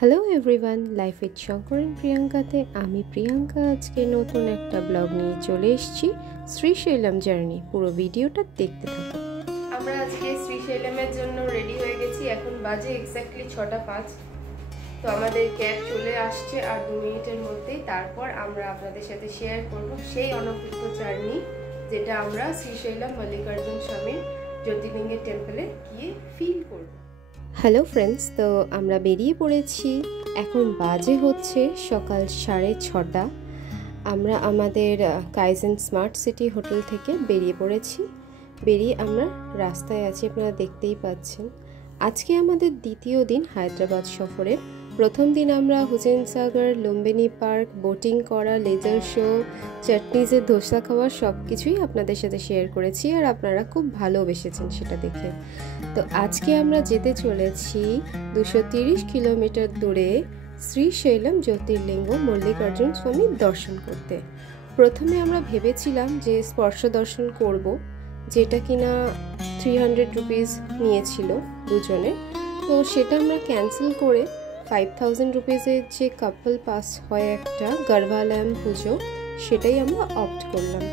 Hello everyone, life with Shankar and প্রিয়াঙ্কাতে আমি প্রিয়াঙ্কা আজকে নতুন একটা ব্লগ নিয়ে চলে এসেছি। শ্রীশৈলম জার্নি, পুরো ভিডিওটা দেখতে থাকো। আমরা আজকে শ্রীশৈলমের জন্য রেডি হয়ে গেছি। এখন বাজে এক্স্যাক্টলি 6:05। তো আমাদের ক্যাব চলে আসছে আর 2 মিনিটের মধ্যেই। তারপর আমরা আপনাদের সাথে শেয়ার করব সেই অনবদ্য জার্নি যেটা আমরা শ্রীশৈলম মল্লিকার্জুন স্বামীর জ্যোতির্লিঙ্গের টেম্পলে গিয়ে ফিল করব। হ্যালো ফ্রেন্ডস, তো আমরা বেরিয়ে পড়েছি। এখন বাজে হচ্ছে সকাল 6:30। আমরা আমাদের কাইজেন স্মার্ট সিটি হোটেল থেকে বেরিয়ে পড়েছি। বেরিয়ে আমরা রাস্তায় আছি, আপনারা দেখতেই পাচ্ছেন। আজকে আমাদের দ্বিতীয় দিন হায়দ্রাবাদ সফরের। প্রথম দিন আমরা হুসেন সাগর, লুম্বিনী পার্ক, বোটিং করা, লেজার শো, চাটনিজের ধোসা খাওয়া সব কিছুই আপনাদের সাথে শেয়ার করেছি আর আপনারা খুব ভালোবেসেছেন সেটা দেখে। তো আজকে আমরা যেতে চলেছি 230 কিলোমিটার দূরে শ্রীশৈলম জ্যোতির্লিঙ্গ মল্লিকার্জুন স্বামীর দর্শন করতে। প্রথমে আমরা ভেবেছিলাম যে স্পর্শ দর্শন করব, যেটা কিনা 300 রুপিস নিয়েছিল দুজনে। তো সেটা আমরা ক্যান্সেল করে 5000 রুপিসের যে কাপল পাস হয় একটা গর্ভালয়ম পুজো, সেটাই আমরা অপ্ট করলাম।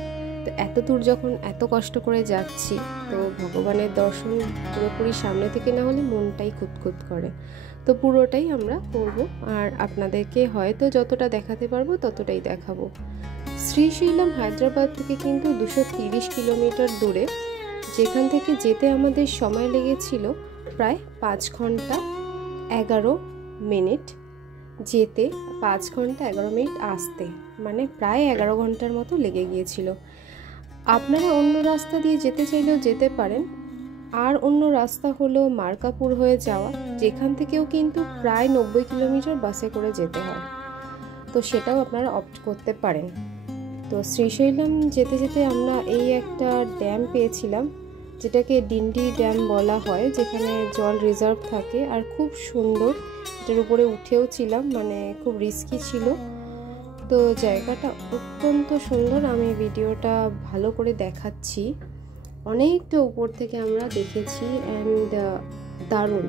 তো এত দূর যখন এত কষ্ট করে যাচ্ছি, তো ভগবানের দর্শন পুরোপুরি সামনে থেকে না হলে মনটাই খুঁতখুত করে। তো পুরোটাই আমরা করব আর আপনাদেরকে হয়তো যতটা দেখাতে পারবো ততটাই দেখাবো। শ্রীশৈলম হায়দ্রাবাদ থেকে কিন্তু 230 কিলোমিটার দূরে, যেখান থেকে যেতে আমাদের সময় লেগেছিল প্রায় 5 ঘন্টা 11 মিনিট যেতে, 5 ঘন্টা 11 মিনিট আসতে, মানে প্রায় 11 ঘন্টার মতো লেগে গিয়েছিল। আপনারা অন্য রাস্তা দিয়ে যেতে চাইলেও যেতে পারেন। আর অন্য রাস্তা হলো মার্কাপুর হয়ে যাওয়া, যেখান থেকেও কিন্তু প্রায় 90 কিলোমিটার বাসে করে যেতে হয়। তো সেটাও আপনারা অপ্ট করতে পারেন। তো শ্রীশৈলম যেতে যেতে আমরা এই একটা ড্যাম পেয়েছিলাম, যেটাকে ডিন্ডি ড্যাম বলা হয়, যেখানে জল রিজার্ভ থাকে আর খুব সুন্দর। এটার উপরে উঠেও ছিলাম, মানে খুব রিস্কি ছিল। তো জায়গাটা অত্যন্ত সুন্দর, আমি ভিডিওটা ভালো করে দেখাচ্ছি। অনেকটা উপর থেকে আমরা দেখেছি অ্যান্ড দারুণ,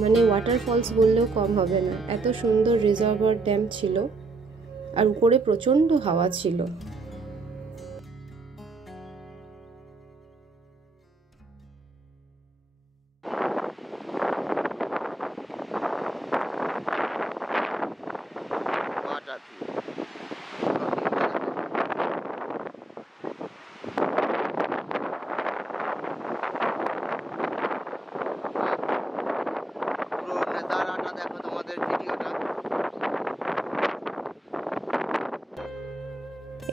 মানে ওয়াটারফলস বললেও কম হবে না, এত সুন্দর রিজার্ভার ড্যাম ছিল আর উপরে প্রচণ্ড হাওয়া ছিল।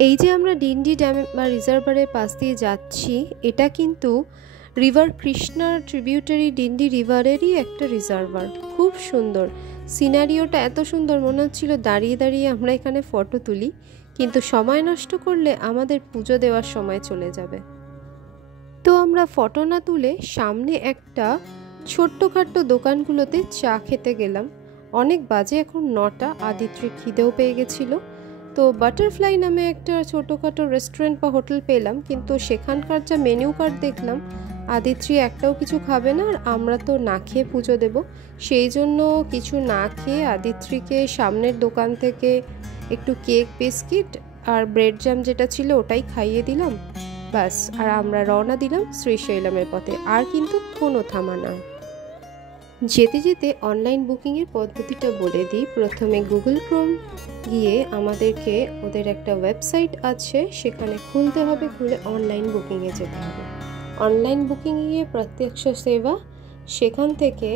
এই যে আমরা ডিন্ডি ড্যাম বা রিজার্ভারের পাশ দিয়ে যাচ্ছি, এটা কিন্তু রিভার কৃষ্ণার ট্রিবিউটারি ডিন্ডি রিভারেরই একটা রিজার্ভার। খুব সুন্দর সিনারিওটা, এত সুন্দর মনে হচ্ছিল দাঁড়িয়ে দাঁড়িয়ে আমরা এখানে ফটো তুলি, কিন্তু সময় নষ্ট করলে আমাদের পুজো দেওয়ার সময় চলে যাবে। তো আমরা ফটো না তুলে সামনে একটা ছোট্টখাট্টো দোকানগুলোতে চা খেতে গেলাম। অনেক বাজে এখন 9টা, আদিত্রির খিদেও পেয়ে গেছিলো। তো বাটারফ্লাই নামে একটা ছোটোখাটো রেস্টুরেন্ট বা হোটেল পেলাম, কিন্তু সেখানকার যা মেনু কার্ড দেখলাম, আদিত্রি একটাও কিছু খাবে না আর আমরা তো না খেয়ে পুজো দেব। সেই জন্য কিছু না খেয়ে আদিত্রিকে সামনের দোকান থেকে একটু কেক, বিস্কিট আর ব্রেড জ্যাম যেটা ছিল ওটাই খাইয়ে দিলাম, ব্যাস। আর আমরা রওনা দিলাম শ্রীশৈলমের পথে, আর কিন্তু কোনো থামা না। যেতে যেতে অনলাইন বুকিংয়ের পদ্ধতিটা বলে দিই। প্রথমে গুগল ক্রোম গিয়ে আমাদেরকে ওদের একটা ওয়েবসাইট আছে, সেখানে খুলতে হবে, খুলে অনলাইন বুকিংয়ে যেতে হবে। অনলাইন বুকিংয়ে গিয়ে প্রত্যক্ষ সেবা, সেখান থেকে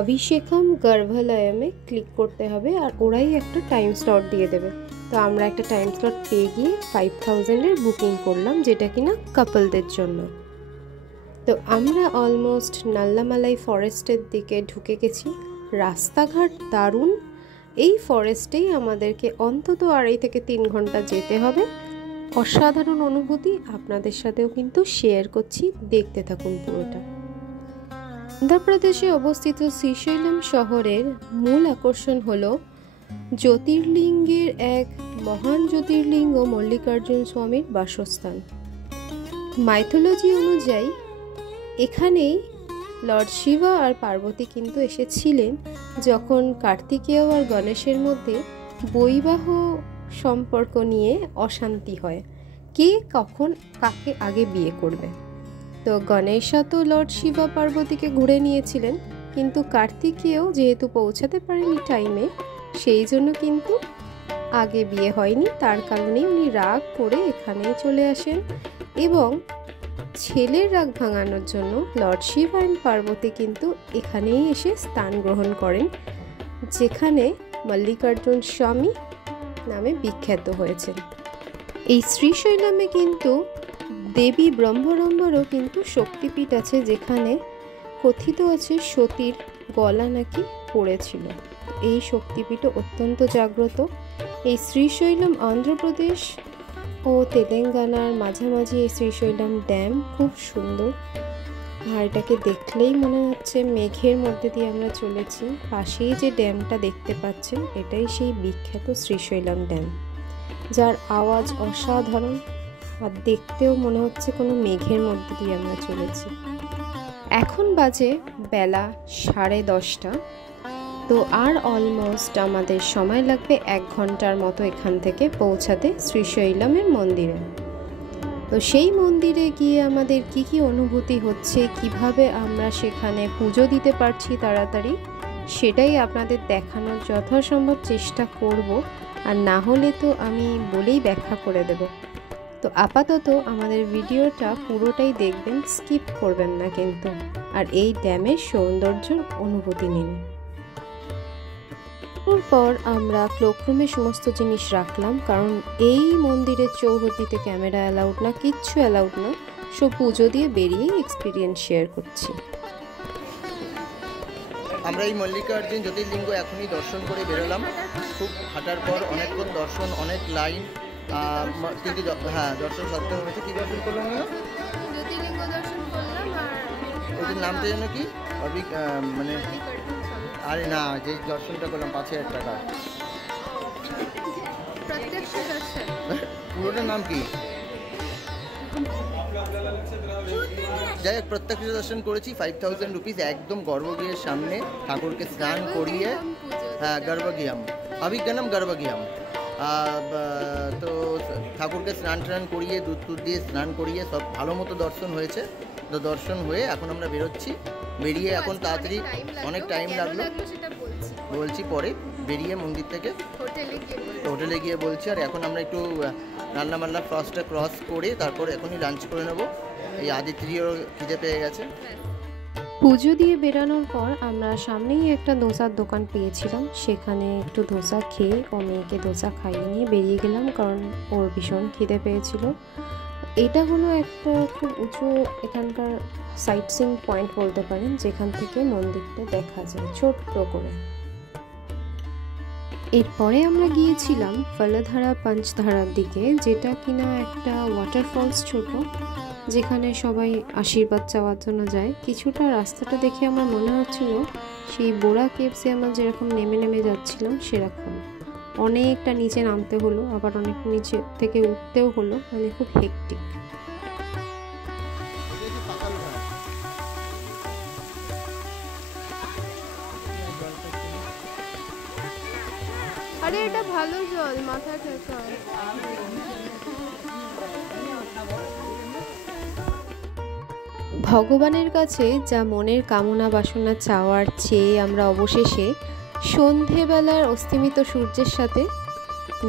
অভিষেকম গর্ভালয়মে ক্লিক করতে হবে আর ওরাই একটা টাইম স্লট দিয়ে দেবে। তো আমরা একটা টাইম স্লট পেয়ে গিয়ে 5000-এর বুকিং করলাম, যেটা কিনা কাপলদের জন্য। তো আমরা অলমোস্ট নাল্লামালাই ফরেস্টের দিকে ঢুকে গেছি। রাস্তাঘাট দারুণ। এই ফরেস্টেই আমাদেরকে অন্তত 2.5 থেকে 3 ঘন্টা যেতে হবে। অসাধারণ অনুভূতি, আপনাদের সাথেও কিন্তু শেয়ার করছি, দেখতে থাকুন পুরোটা। অন্ধ্রপ্রদেশে অবস্থিত শ্রীশৈলম শহরের মূল আকর্ষণ হলো জ্যোতির্লিঙ্গের এক মহান জ্যোতির্লিঙ্গ মল্লিকার্জুন স্বামীর বাসস্থান। মাইথোলজি অনুযায়ী এখানেই লর্ড শিবা আর পার্বতী কিন্তু এসেছিলেন যখন কার্তিকেয় আর গণেশের মধ্যে বৈবাহ সম্পর্ক নিয়ে অশান্তি হয়, কে কখন কাকে আগে বিয়ে করবে। তো গণেশা তো লর্ড শিবা পার্বতীকে ঘুরে নিয়েছিলেন, কিন্তু কার্তিকেয় যেহেতু পৌঁছাতে পারেনি টাইমে, সেই জন্য কিন্তু আগে বিয়ে হয়নি। তার কারণে উনি রাগ করে এখানে চলে আসেন এবং ছেলের রাগ ভাঙানোর জন্য লর্ড শিব অ্যান্ড পার্বতী কিন্তু এখানেই এসে স্থান গ্রহণ করেন, যেখানে মল্লিকার্জুন স্বামী নামে বিখ্যাত হয়েছেন। এই শ্রীশৈলমে কিন্তু দেবী ব্রহ্মরম্ভারও কিন্তু শক্তিপীঠ আছে, যেখানে কথিত আছে সতীর গলা নাকি পড়েছিল। এই শক্তিপীঠ অত্যন্ত জাগ্রত। এই শ্রীশৈলম অন্ধ্রপ্রদেশ ও তেলেঙ্গানার মাঝামাঝি এই শ্রীশৈলম ড্যাম খুব সুন্দর, আর এটাকে দেখলেই মনে হচ্ছে মেঘের মধ্যে দিয়ে আমরা চলেছি। পাশেই যে ড্যামটা দেখতে পাচ্ছেন, এটাই সেই বিখ্যাত শ্রীশৈলম ড্যাম, যার আওয়াজ অসাধারণ আর দেখতেও মনে হচ্ছে কোনো মেঘের মধ্যে দিয়ে আমরা চলেছি। এখন বাজে বেলা 10:30। তো আর অলমোস্ট আমাদের সময় লাগবে 1 ঘন্টার মতো এখান থেকে পৌঁছাতে শ্রীশৈলমের মন্দিরে। তো সেই মন্দিরে গিয়ে আমাদের কি কি অনুভূতি হচ্ছে, কিভাবে আমরা সেখানে পুজো দিতে পারছি তাড়াতাড়ি, সেটাই আপনাদের দেখানোর যথাসম্ভব চেষ্টা করব। আর না হলে তো আমি বলেই ব্যাখ্যা করে দেব। তো আপাতত আমাদের ভিডিওটা পুরোটাই দেখবেন, স্কিপ করবেন না কিন্তু, আর এই ড্যামের সৌন্দর্যের অনুভূতি নিন। পর আমরা ক্লোকরুমে সমস্ত জিনিস রাখলাম, কারণ এই মন্দিরের চৌহদ্দিতে ক্যামেরা অ্যালাউড না, কিচ্ছু অ্যালাউড না। সব পুজো দিয়ে বেরিয়ে এক্সপিরিয়েন্স শেয়ার করছি। আমরা এই মল্লিকার্জুন জ্যোতির্লিঙ্গ এখনই দর্শন করে বেরোলাম। খুব হাঁটার পর অনেকক্ষণ দর্শন, অনেক লাইন, কিন্তু হ্যাঁ দর্শন সত্য হয়েছে। কী দর্শন করলাম আমরা? জ্যোতির্লিঙ্গ দর্শন করলাম। আর ওদের নামটা যেন কি মানে আরে না, যে দর্শনটা করলাম 5,000 টাকা, প্রত্যক্ষ দর্শন, পুরোটার নাম কি? যাই হোক, প্রত্যক্ষ দর্শন করেছি। 5,000 রুপিস, একদম গর্ভগৃহের সামনে ঠাকুরকে স্নান করিয়ে, হ্যাঁ গর্ভগৃহম, অভিজ্ঞানম গর্ভগৃহম। তো ঠাকুরকে স্নান করিয়ে, দুধ দিয়ে স্নান করিয়ে সব ভালো মতো দর্শন হয়েছে। তো দর্শন হয়ে এখন আমরা বেরোচ্ছি। বেরিয়ে এখন তাড়াতাড়ি, অনেক টাইম লাগলো বলছি পরে, বেরিয়ে মন্দির থেকে হোটেলে গিয়ে বলছি। আর এখন আমরা একটু রান্না মাল্লা ফ্রস্টটা ক্রস করে তারপর এখনই লাঞ্চ করে নেবো। এই আদিত্রিও খিদে পেয়ে গেছে। পুজো দিয়ে বেরানোর পর আমরা সামনেই একটা ধোসার দোকান পেয়েছিলাম, সেখানে একটু ধোসা খেয়ে ও মেয়েকে ধোসা খাইয়ে নিয়ে বেরিয়ে গেলাম, কারণ ওর ভীষণ খিদে পেয়েছিল। এটা হলো একটা খুব উঁচু এখানকার সাইট সিইং পয়েন্ট বলতে পারেন, যেখান থেকে মন্দিরটা দেখা যায় ছোট্ট করে। এরপরে আমরা গিয়েছিলাম ফলধারা পঞ্চধারার দিকে, যেটা কিনা একটা ওয়াটারফলস ছোট, যেখানে সবাই আশীর্বাদ চাওয়ার জন্য যায়। কিছুটা রাস্তাটা দেখে আমার মনে হচ্ছিল সেই বোরা কেভসে আমরা যেরকম নেমে নেমে যাচ্ছিলাম সেরকম। অনেকটা নিচে নামতে হলো, আবার অনেক নিচে থেকে উঠতেও হলো, মানে খুব হেক্টিক। আরে এটা ভালো জল, মাথা ঠেকা। ভগবানের কাছে যা মনের কামনা বাসনা চাওয়ার চেয়ে আমরা অবশেষে সন্ধেবেলার অস্তিমিত সূর্যের সাথে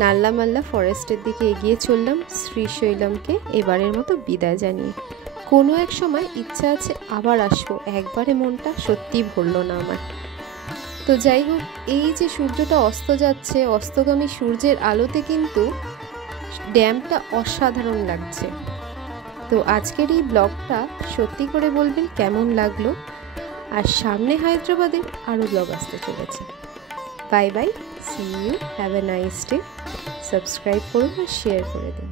নাল্লামাল্লা ফরেস্টের দিকে এগিয়ে চললাম শ্রীশৈলমকে এবারের মতো বিদায় জানিয়ে। কোনো এক সময় ইচ্ছা আছে আবার আসবো, একবারে মনটা সত্যি ভরল না আমার। তো যাই হোক, এই যে সূর্যটা অস্ত যাচ্ছে, অস্তগামী সূর্যের আলোতে কিন্তু ড্যামটা অসাধারণ লাগছে। তো আজকের এই ব্লগটা সত্যি করে বলবেন কেমন লাগলো, আর সামনে হায়দ্রাবাদের আরও ব্লগ আসতে চলেছে। Bye bye, see you, have a nice day. Subscribe করুন আর শেয়ার করে দিন।